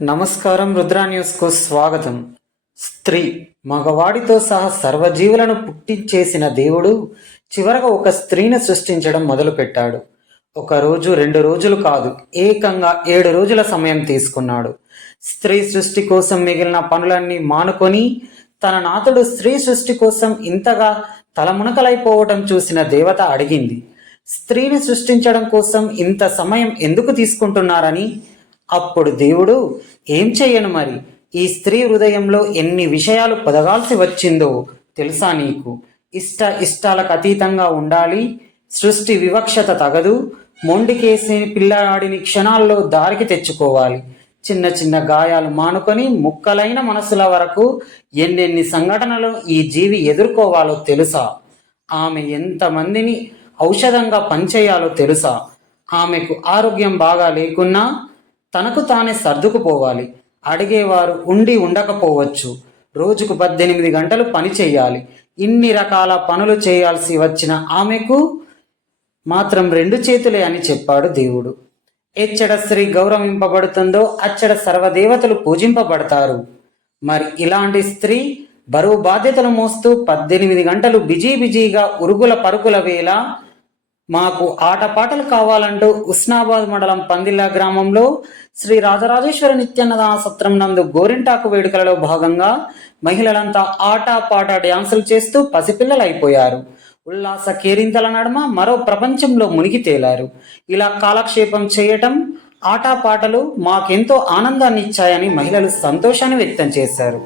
నమస్కారం. రుద్రా న్యూస్కు స్వాగతం. స్త్రీ మగవాడితో సహా సర్వజీవులను పుట్టించేసిన దేవుడు చివరగా ఒక స్త్రీని సృష్టించడం మొదలుపెట్టాడు. ఒక రోజు 2 రోజులు కాదు, ఏకంగా 7 రోజుల సమయం తీసుకున్నాడు. స్త్రీ సృష్టి కోసం మిగిలిన పనులన్నీ మానుకొని తన నాథుడు స్త్రీ సృష్టి కోసం ఇంతగా తలమునకలైపోవటం చూసిన దేవత అడిగింది, స్త్రీని సృష్టించడం కోసం ఇంత సమయం ఎందుకు తీసుకుంటున్నారని. అప్పుడు దేవుడు, ఏం చెయ్యను మరి, ఈ స్త్రీ హృదయంలో ఎన్ని విషయాలు పొదగాల్సి వచ్చిందో తెలుసా నీకు. ఇష్టాలకు అతీతంగా ఉండాలి, సృష్టి వివక్షత తగదు, మొండికేసి పిల్లాడిని క్షణాల్లో దారికి తెచ్చుకోవాలి, చిన్న చిన్న గాయాలు మానుకొని ముక్కలైన మనసుల వరకు ఎన్నెన్ని సంఘటనలు ఈ జీవి ఎదుర్కోవాలో తెలుసా. ఆమె ఎంతమందిని ఔషధంగా పనిచేయాలో తెలుసా. ఆమెకు ఆరోగ్యం బాగా లేకున్నా తనకు తానే సర్దుకుపోవాలి, అడిగేవారు ఉండి ఉండకపోవచ్చు, రోజుకు 18 గంటలు పని చేయాలి. ఇన్ని రకాల పనులు చేయాల్సి వచ్చిన ఆమెకు మాత్రం 2 చేతులే అని చెప్పాడు దేవుడు. ఎచ్చడ స్త్రీ గౌరవింపబడుతుందో అచ్చడ సర్వదేవతలు పూజింపబడతారు. మరి ఇలాంటి స్త్రీ బరువు బాధ్యతలు మోస్తూ 18 గంటలు బిజీగా ఉరుగుల పరుగుల వేళ మాకు ఆటపాటలు కావాలంటూ ఉస్నాబాద్ మండలం పందిల్లా గ్రామంలో శ్రీ రాజరాజేశ్వర నిత్యాన్నదాన సత్రం నందు గోరింటాకు వేడుకలలో భాగంగా మహిళలంతా ఆట పాట డ్యాన్సులు చేస్తూ పసిపిల్లలైపోయారు. ఉల్లాస కేరింతల నడుమ మరో ప్రపంచంలో మునిగి తేలారు. ఇలా కాలక్షేపం చేయటం, ఆటపాటలు మాకెంతో ఆనందాన్ని ఇచ్చాయని మహిళలు సంతోషాన్ని వ్యక్తం చేశారు.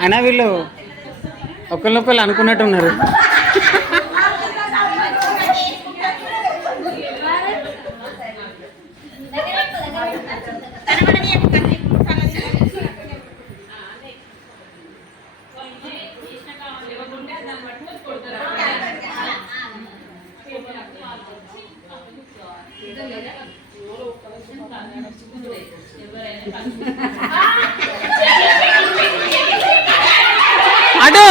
అయినా వీళ్ళు ఒకళ్ళొకళ్ళు అనుకున్నట్టున్నారు. అడు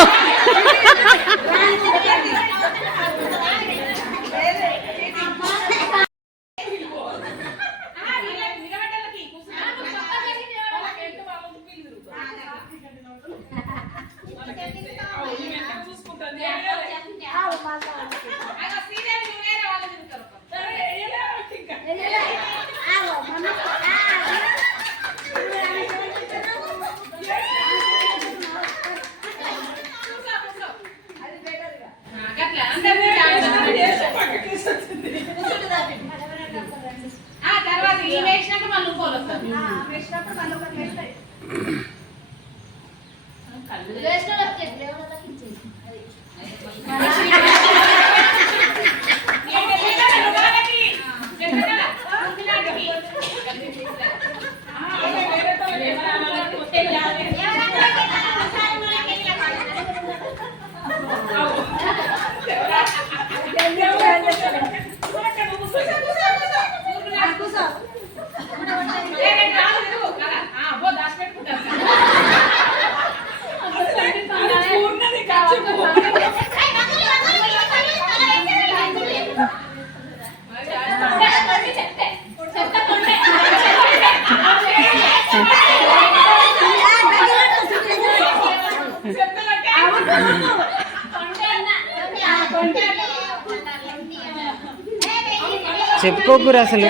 చెప్పుకోకూరు, అసలు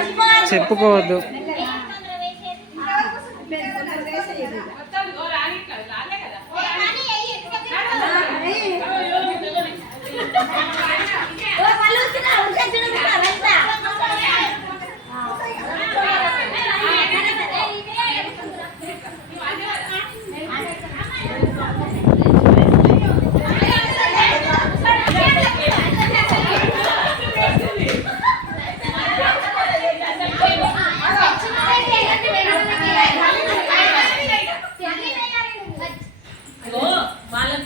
చెప్పుకోవద్దు.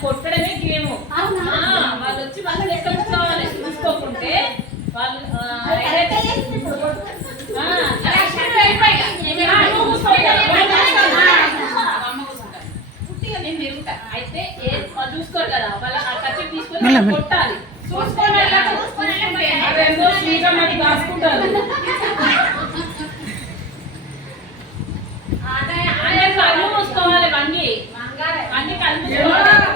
కొట్టడమే గేమ్. వాళ్ళు వచ్చి వాళ్ళని ఎక్కడ కూర్చోవాలి చూసుకోకుంటే వాళ్ళు నేను తిరుగుతా. అయితే వాళ్ళు చూసుకోరు కదా, వాళ్ళ కచ్చి తీసుకొని కొట్టాలి. చూసుకొని దాచుకుంటారు. కళ్ళు మూసుకోవాలి. వంగి అన్ని కళ్ళు మూసుకోవాలి.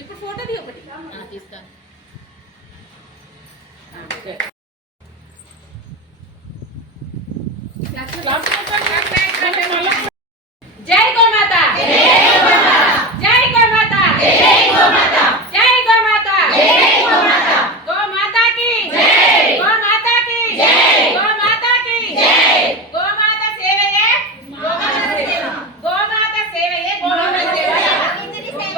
ఇప్పుడు ఫోటో ది ఒకటి తీస్తాను. జై గోమాత, జై గోమాత, జై గోమాత, జై గోమాత, గోమాతకి జై, గోమాతకి జై, గోమాతకి జై. గోమాత సేవయే గోమాత సేవ, గోమాత సేవయే గోమాత సేవ,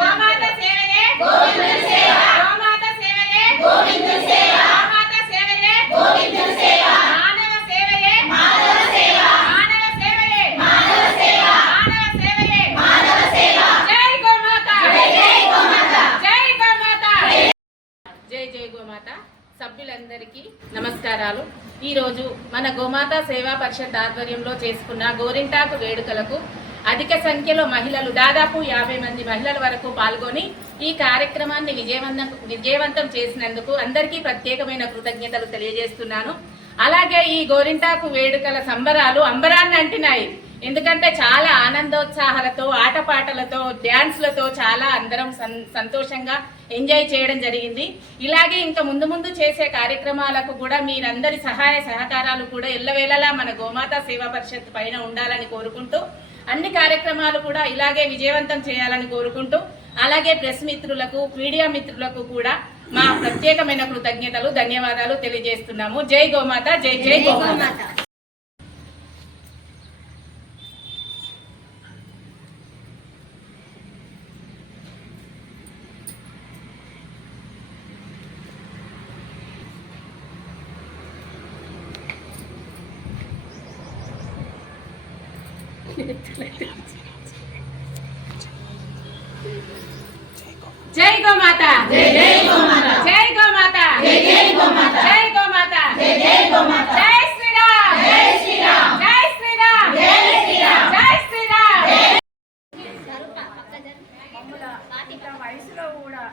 గోమాత సేవయే గోవింద సేవ, గోమాత సేవయే గోవింద సేవ, గోమాత సేవయే గోవింద సేవ, మానవ సేవయే మానవ సేవ, మానవ సేవయే మానవ సేవ, మానవ సేవయే మానవ సేవ. జై గోమాత, జై గోమాత, జై గోమాత. జై జై గోమాత. సభ్యులందరికీ నమస్కారాలు. ఈరోజు మన గోమాత సేవా పరిషత్ ఆధ్వర్యంలో చేసుకున్న గోరింటాకు వేడుకలకు అధిక సంఖ్యలో మహిళలు, దాదాపు 50 మంది మహిళల వరకు పాల్గొని ఈ కార్యక్రమాన్ని విజయవంతం చేసినందుకు అందరికీ ప్రత్యేకమైన కృతజ్ఞతలు తెలియజేస్తున్నాను. అలాగే ఈ గోరింటాకు వేడుకల సంబరాలు అంబరాన్ని అంటినాయి. ఎందుకంటే చాలా ఆనందోత్సాహాలతో, ఆటపాటలతో, డ్యాన్స్లతో చాలా అందరం సంతోషంగా ఎంజాయ్ చేయడం జరిగింది. ఇలాగే ఇంకా ముందు ముందు చేసే కార్యక్రమాలకు కూడా మీరందరి సహాయ సహకారాలు కూడా ఎల్లవేళలా మన గోమాత సేవా పరిషత్ పైన ఉండాలని కోరుకుంటూ, అన్ని కార్యక్రమాలు కూడా ఇలాగే విజయవంతం చేయాలని కోరుకుంటూ, అలాగే ప్రెస్ మిత్రులకు, మీడియా మిత్రులకు కూడా మా ప్రత్యేకమైన కృతజ్ఞతలు, ధన్యవాదాలు తెలియజేస్తున్నాము. జై గోమాత, జై జై గోమాత. జై గోమాత, జై జై గోమాత, జై గోమాత, జై జై గోమాత, జై గోమాత, జై జై గోమాత. జై శ్రీరామ్, జై శ్రీరామ్, జై శ్రీరామ్, జై శ్రీరామ్, జై శ్రీరామ్. మమ్మల్ని వయసులో కూడా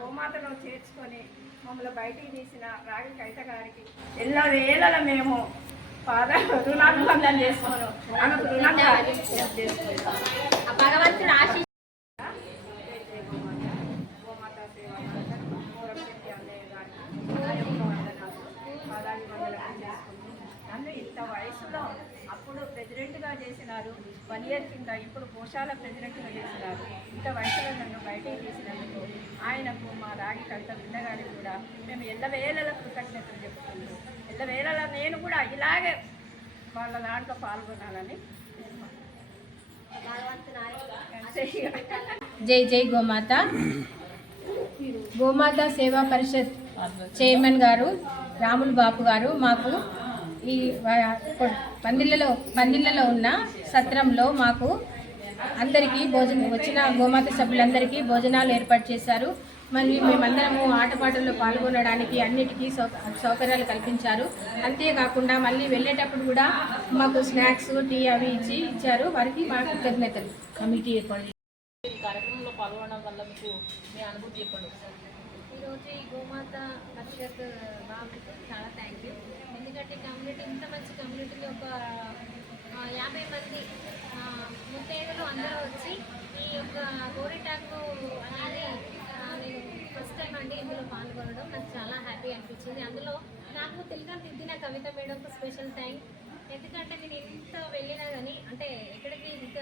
గోమాతలో చేర్చుకొని మమ్మల్ని బయటికి తీసిన రాగి కవిత గారికి ఎల్లవేళల మేము రుణాభిబంధం చేసుకోను, ఆమెకు రుణంగా భగవంతుడు ఆశీస్సు. గోమాత సేవ అందరికీ అన్నయ్య గారికి వందనాలు. చేశారు. 1 ఇయర్ కింద ఇప్పుడు గోశాల ప్రెసిడెంట్గా చేస్తున్నారు. ఇంత వయసులో నన్ను బయటికి తీసినందుకు ఆయనకు, మా రాగి కవిత బిడ్డగారికి కూడా మేము ఎల్లవేళల కృతజ్ఞతలు చెప్పుకుంటాం. ఎల్లవేళలా నేను కూడా ఇలాగే వాళ్ళ దాంట్లో పాల్గొనాలని జై జై గోమాత. గోమాత సేవా పరిషత్ చైర్మన్ గారు రాములు బాపు గారు మాకు ఈ పందిళ్ళలో ఉన్న సత్రంలో మాకు అందరికీ వచ్చిన గోమాత సభ్యులందరికీ భోజనాలు ఏర్పాటు చేశారు. మళ్ళీ మేమందరము ఆటపాటల్లో పాల్గొనడానికి అన్నిటికీ సౌకర్యాలు కల్పించారు. అంతేకాకుండా మళ్ళీ వెళ్ళేటప్పుడు కూడా మాకు స్నాక్స్, టీ అవి ఇచ్చారు. వారికి మా కృతజ్ఞతలు. కమిటీ ఏర్పాటు ఈ కార్యక్రమంలో పాల్గొనడం వల్ల మీకు మీ అనుభూతి చెప్పండి. ఈరోజు ఈ గోమాత పరిషత్ బాబుకి చాలా థ్యాంక్ యూ. ఎందుకంటే కమ్యూనిటీ ఇంత మంచి కమ్యూనిటీలో ఒక 50 మంది ముత్తైదులు అందరూ వచ్చి ఈ యొక్క గోరిటాకు అనేది నేను ఫస్ట్ టైం అండి ఇందులో పాల్గొనడం నాకు చాలా హ్యాపీ అనిపించింది. అందులో నాకు తెలుగు దిద్దిన కవిత మేడంకు స్పెషల్ థ్యాంక్. ఎందుకంటే నేను ఎంత వెళ్ళినా కానీ అంటే ఇక్కడికి ఇంత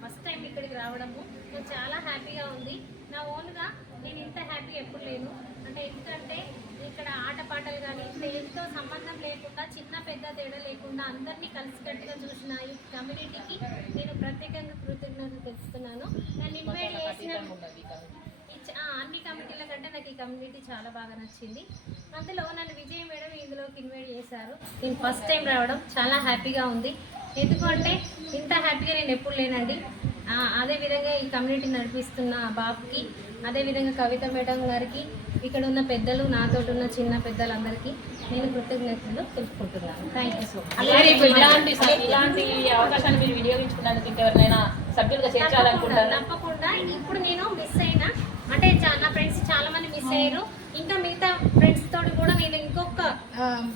ఫస్ట్ టైం ఇక్కడికి రావడము నాకు చాలా హ్యాపీగా ఉంది. నా ఓన్గా నేను ఇంత హ్యాపీ ఎప్పుడు లేను. అంటే ఎందుకంటే ఇక్కడ ఆటపాటలు కానీ దేనితో సంబంధం లేకుండా చిన్న పెద్ద తేడా లేకుండా అందరినీ కలిసికట్టుగా చూసిన ఈ కమ్యూనిటీకి నేను ప్రత్యేకంగా కృతజ్ఞతలు తెలుస్తున్నాను. నన్ను ఇన్వైట్ చేసిన అన్ని కమిటీల కంటే నాకు ఈ కమ్యూనిటీ చాలా బాగా నచ్చింది. అందులో నన్ను విజయ్ మేడం ఇందులోకి ఇన్వైట్ చేశారు. నేను ఫస్ట్ టైం రావడం చాలా హ్యాపీగా ఉంది. ఎందుకంటే ఇంత హ్యాపీగా నేను ఎప్పుడు లేనండి. అదేవిధంగా ఈ కమ్యూనిటీ నడిపిస్తున్న బాబుకి, అదేవిధంగా కవిత మేడం గారికి, ఇక్కడ ఉన్న పెద్దలు, నాతో ఉన్న చిన్న పెద్దలందరికీ నేను కృతజ్ఞతలు తెలుపుకుంటున్నాను. Thank you so much. ఇలాంటి అవకాశాన్ని మీరు వినియోగించుకున్నందుకు ఇంకెవరినైనా సభ్యులుగా చేర్చాలనుకుంటారు? తప్పకుండా. ఇప్పుడు నేను మిస్ అయినా అంటే నా ఫ్రెండ్స్ చాలా మంది మిస్ అయ్యారు. ఇంకా మిగతా ఫ్రెండ్స్ తోటి కూడా నేను ఇంకొక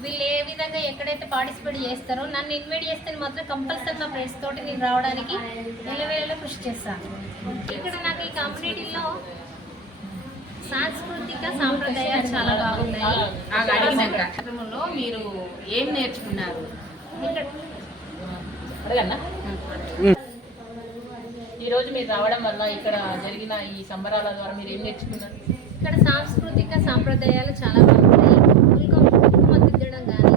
వీళ్ళు ఏ విధంగా ఎక్కడైతే పార్టిసిపేట్ చేస్తారో నన్ను ఇన్వైట్ చేస్తే మాత్రం కంపల్సరీ నా ఫ్రెండ్స్ తోటి నేను రావడానికి ఎల్లవేళలో కృషి చేస్తాను. ఇక్కడ నాకు ఈ కమ్యూనిటీలో సాంస్కృతిక సాంప్రదాయాలు చాలా బాగున్నాయి. ఆ కార్యక్రమంలో మీరు ఏం నేర్చుకున్నారు? ఇక్కడ అడగన్నా. ఈరోజు మీరు రావడం వల్ల ఇక్కడ జరిగిన ఈ సంబరాల ద్వారా మీరు ఏం నేర్చుకున్నారు? ఇక్కడ సాంస్కృతిక సాంప్రదాయాలు చాలా బాగున్నాయి. కుంకుమ దిద్దడం కానీ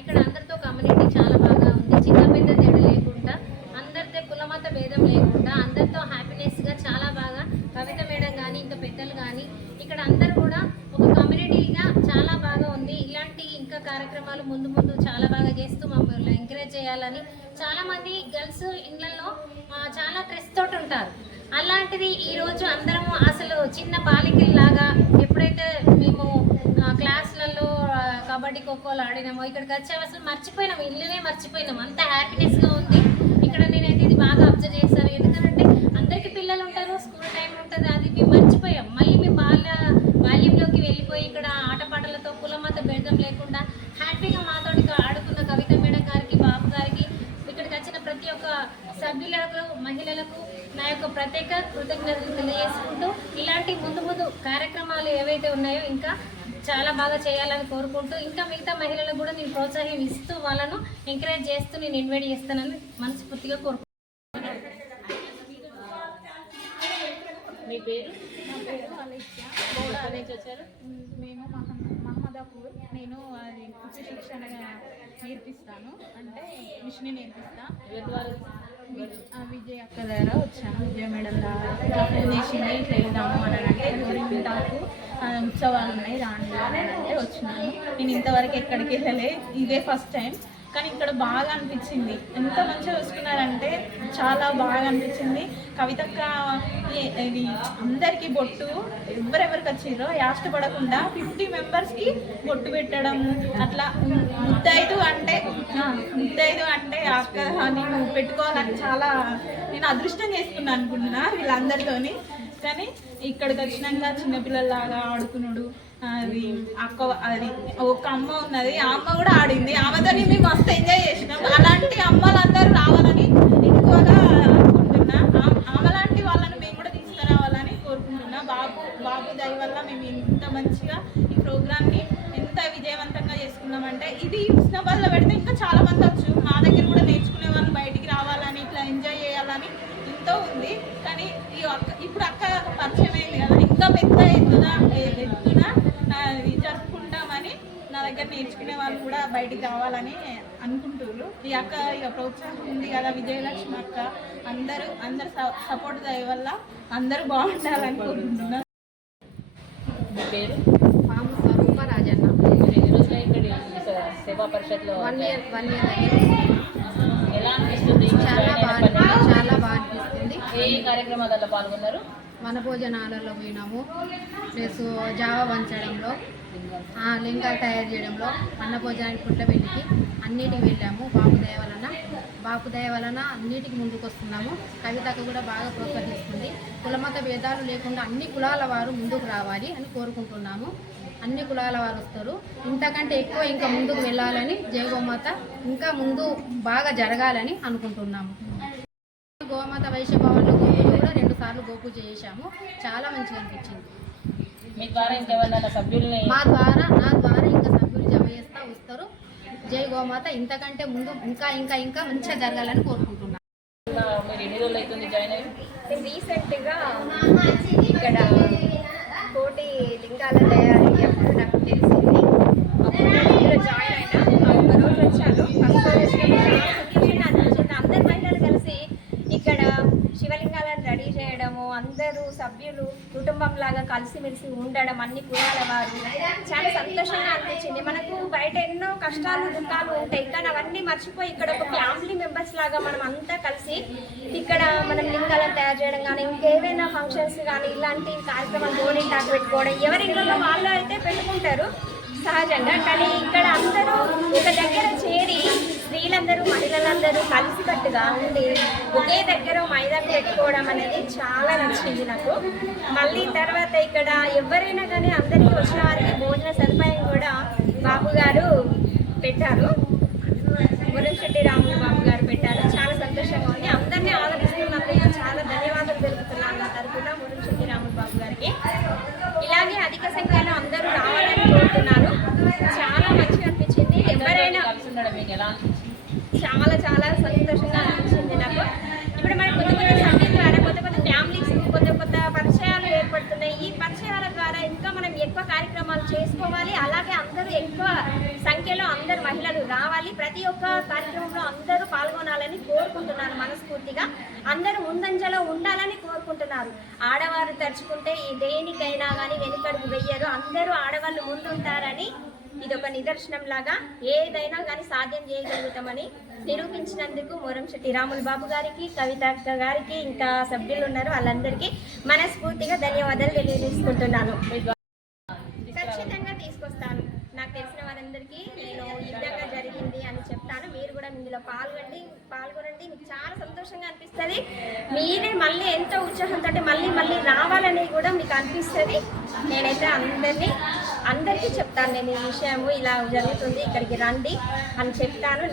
ఇక్కడ అందరితో కమ్యూనిటీ చాలా బాగా ఉంది. చిన్న పెద్ద తేడా లేకుండా అందరితో కులమత భేదం లేకుండా అందరితో హ్యాపీనెస్గా చాలా బాగా కవిత మేడం కానీ ఇంకా పెద్దలు కానీ ఇక్కడ అందరూ కూడా ఒక కమ్యూనిటీగా చాలా బాగా ఉంది. ఇలాంటి ఇంకా కార్యక్రమాలు ముందు ముందు చాలా బాగా చేస్తూ మమ్మల్ని ఎంకరేజ్ చేయాలని చాలామంది గర్ల్స్ ఇళ్లలో చాలా స్ట్రెస్ తోటి ఉంటారు. అలాంటిది ఈరోజు అందరము అసలు చిన్న బాలికల్లాగా ఎప్పుడైతే మేము క్లాసులలో కబడ్డీ, ఖోఖోలు ఆడినామో ఇక్కడికి వచ్చే అసలు మర్చిపోయినాము, ఇల్లునే మర్చిపోయినాము. అంత హ్యాపీనెస్గా ఉంది ఇక్కడ. నేనైతే ఇది బాగా అబ్జర్వ్ చేశాను. ఎందుకంటే అందరికీ పిల్లలు ఉంటారు, స్కూల్ టైం ఉంటుంది, అది మేము మర్చిపోయాం. మళ్ళీ మేము బాల్యంలోకి వెళ్ళిపోయి ఇక్కడ ఆటపాటలతో కులమత భేదం లేకుండా హ్యాపీగా మాతోటి ఆడుకున్న కవిత మేడం గారికి, బాబు గారికి, ఇక్కడికి వచ్చిన ప్రతి ఒక్క సభ్యులకు, మహిళలకు నా యొక్క ప్రత్యేక కృతజ్ఞతలు తెలియజేసుకుంటూ ఇలాంటి ముందు ముందు కార్యక్రమాలు ఏవైతే ఉన్నాయో ఇంకా చాలా బాగా చేయాలని కోరుకుంటూ ఇంకా మిగతా మహిళలకు కూడా నేను ప్రోత్సాహం ఇస్తూ వాళ్ళను ఎంకరేజ్ చేస్తూ నేను ఇన్వైట్ చేస్తానని మనస్ఫూర్తిగా కోరుకుంటున్నాను. మీ పేరు? నుంచి వచ్చారు? మేము మహమ్మదాపూర్. నేను అది ఉచిత శిక్షణ నేర్పిస్తాను, అంటే మిషన్ నేర్పిస్తా. విజయ్ అక్క దగ్గర వచ్చాను. విజయ్ మేడం ద్వారా ఇట్లా చేసింది, ఇట్లా వెళ్దాము అని అంటే గోరింటాకు ఉత్సవాలు ఉన్నాయి దాంట్లో అంటే వచ్చినాను. నేను ఇంతవరకు ఎక్కడికి వెళ్ళలే, ఇదే ఫస్ట్ టైం. కానీ ఇక్కడ బాగా అనిపించింది. ఎంత మంచిగా చూసుకున్నారంటే చాలా బాగా అనిపించింది. కవితక్క ఇది అందరికీ బొట్టు ఎవరెవరికి వచ్చిర్రో యాష్టపడకుండా 50 మెంబర్స్కి బొట్టు పెట్టడం అట్లా. ముత్తైదు అంటే అక్క నేను పెట్టుకోవాలని చాలా నేను అదృష్టం చేసుకున్నాను అనుకుంటున్నా వీళ్ళందరితోని. కానీ ఇక్కడికి వచ్చినాక చిన్నపిల్లలాగా ఆడుకున్నాడు. అది అక్క, అది ఒక అమ్మ ఉన్నది, ఆ అమ్మ కూడా ఆడింది. ఆమెతో మేము మస్తు ఎంజాయ్ చేసినాం. అలాంటి అమ్మలందరూ రావాలని ఎక్కువగా అనుకుంటున్నా. ఆమెలాంటి వాళ్ళని మేము కూడా తీసుకురావాలని కోరుకుంటున్నా. బాబు దయ వల్ల మేము ఇంత మంచిగా ఈ ప్రోగ్రామ్ని ఎంత విజయవంతంగా చేసుకున్నామంటే ఇది హుస్నాబాద్లో పెడితే ఇంకా చాలా మంది వచ్చు. మా దగ్గర కూడా నేర్చుకునే వాళ్ళు బయటికి రావాలని ఇట్లా ఉంది. కానీ ఈ ఇప్పుడు అక్క పరిచయం అయింది కదా, ఇంకా పెద్ద ఎత్తున జరుపుకుంటామని నా దగ్గర నేర్చుకునే వాళ్ళు కూడా బయటికి రావాలని అనుకుంటున్నారు. ఈ అక్క ఇక ప్రోత్సాహం ఉంది కదా, విజయలక్ష్మి అక్క, అందరు సపోర్ట్ దయ వల్ల అందరూ బాగుండాలని కోరుకుంటున్నారు. మీ పేరు? పాము స్వరూప రాజన్న. మీరు ఎన్ని రోజులు ఇక్కడ సేవా పరిషత్లో 1 year ఎలా అనిపిస్తుంది? చాలా బాగా అనిపిస్తుంది. ఏ కార్యక్రమాలలో పాల్గొన్నారు? మన భోజనాలలో పోయినాము, ప్లస్ జావ వంచడంలో, లింగాలు తయారు చేయడంలో, అన్న భోజనానికి పుట్ల వెళ్ళికి అన్నిటికి వెళ్ళాము. బాపు దయ వలన అన్నిటికి ముందుకు వస్తున్నాము. కవితకు కూడా బాగా ప్రోత్సహిస్తుంది. కులమత భేదాలు లేకుండా అన్ని కులాల వారు ముందుకు రావాలి అని కోరుకుంటున్నాము. అన్ని కులాల వారు వస్తారు. ఇంతకంటే ఎక్కువ ఇంకా ముందుకు వెళ్ళాలని, జై గోమాత ఇంకా ముందు బాగా జరగాలని అనుకుంటున్నాము. గోమాత వైశ్య భవన్లో గోపూజ కూడా 2 సార్లు గోపూజ చేశాము. చాలా మంచిగా అనిపించింది. మీ ద్వారా ఇంకెవరైనా సభ్యుల్ని నా ద్వారా ఇంకా సభ్యులు జమ చేస్తూ వస్తారు. జై గోమాత ఇంతకంటే ముందు ఇంకా మంచిగా జరగాలని కోరుకుంటున్నాను. మీరు ఎన్ని రోజులు అవుతుంది జాయిన్ అయ్యి? రీసెంట్గా ఇక్కడ కోటి లింగాల తయారీ అప్పుడు నాకు తెలిసింది. అప్పుడు నేను ఇక్కడ జాయిన్ అయినా. ఒకరోజు వచ్చాను. ఫస్ట్ వచ్చినప్పుడు అనిపించింది. అందరు మహిళలు కలిసి ఇక్కడ శివలింగాలను రెడీ చేయడము, అందరూ సభ్యులు కుటుంబంలాగా కలిసిమెలిసి ఉండడం, అన్ని కులాల వారు చాలా సంతోషంగా అనిపించింది. మనకు బయట ఎన్నో కష్టాలు దుఃఖాలు ఉంటాయి, కానీ అవన్నీ మర్చిపోయి ఇక్కడ ఒక ఫ్యామిలీ మెంబర్స్ లాగా మనం అంతా కలిసి ఇక్కడ మనం లింగాలను తయారు చేయడం కానీ, ఇంకేవైనా ఫంక్షన్స్ కానీ ఇలాంటి కార్యక్రమాలు గోరింటాకు పెట్టుకోవడం, ఎవరి ఇళ్ళలో వాళ్ళు అయితే పెట్టుకుంటారు సహజంగా. కానీ ఇక్కడ అందరూ ఒక దగ్గర చేరి స్త్రీలందరూ మహిళలందరూ కలిసికట్టుగా ఉండి ఒకే దగ్గర మైదాకు పెట్టుకోవడం అనేది చాలా నచ్చింది నాకు. మళ్ళీ తర్వాత ఇక్కడ ఎవరైనా కానీ అందరికీ వచ్చిన వారికి భోజన సదుపాయం కూడా బాబు గారు పెట్టారు. మురంశెట్టి రాములు బాబు గారు పెట్టారు. చాలా సంతోషంగా ఉంది. అందరినీ ఆదరిస్తున్నందుకు చాలా ధన్యవాదాలు తెలుపుతున్నాను నా తరఫున మురంశెట్టి రాములు బాబు గారికి. ఇలాగే అధిక సంఖ్యలో అందరూ రావాలని కోరుతున్నాను. చాలా మంచిగా అనిపించింది. ఎవరైనా కలిసి ఉండడం మీకు ఎలా అనిపించింది? చాలా సంతోషంగా అనిపించింది నాకు. ఇప్పుడు మన కొత్త సభ్యుల ద్వారా కొత్త ఫ్యామిలీస్ కొత్త పరిచయాలు ఏర్పడుతున్నాయి. ఈ పరిచయాల ద్వారా ఇంకా మనం ఎక్కువ కార్యక్రమాలు చేసుకోవాలి. అలాగే అందరూ ఎక్కువ సంఖ్యలో అందరు మహిళలు రావాలి. ప్రతి ఒక్క కార్యక్రమంలో అందరూ పాల్గొనాలని కోరుకుంటున్నాను మనస్ఫూర్తిగా. అందరూ ముందంజలో ఉండాలని కోరుకుంటున్నారు. ఆడవారు తరుచుకుంటే ఈ దేనికైనా కానీ వెనుకడుగు వెయ్యరు. అందరూ ఆడవాళ్ళు ముందుంటారని ఇది ఒక నిదర్శనం లాగా ఏదైనా కానీ సాధ్యం చేయగలుగుతామని నిరూపించినందుకు మురంశెట్టి రాములు బాబు గారికి, కవిత అక్క గారికి, ఇంకా సభ్యులు ఉన్నారు వాళ్ళందరికీ మనస్ఫూర్తిగా ధన్యవాదాలు తెలియజేసుకుంటున్నాను. ఖచ్చితంగా తీసుకొస్తాను. నాకు తెలిసిన వారందరికీ నేను ఈ విధంగా జరిగింది అని చెప్తాను. మీరు కూడా ఇందులో పాల్గొనండి. మీకు చాలా సంతోషంగా అనిపిస్తుంది. మీరే మళ్ళీ ఎంతో ఉత్సాహంతో మళ్ళీ రావాలని కూడా మీకు అనిపిస్తుంది. నేనైతే అందరికీ చెప్తాను. నేను ఈ విషయము ఇలా జరుగుతుంది, ఇక్కడికి రండి అని చెప్తాను.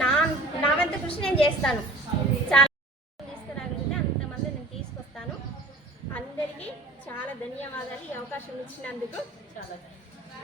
నా వంత కృషి నేను చేస్తాను. చాలా తీసుకురాగలిగితే అంతమంది నేను తీసుకొస్తాను. అందరికీ చాలా ధన్యవాదాలు ఈ అవకాశం ఇచ్చినందుకు. చాలా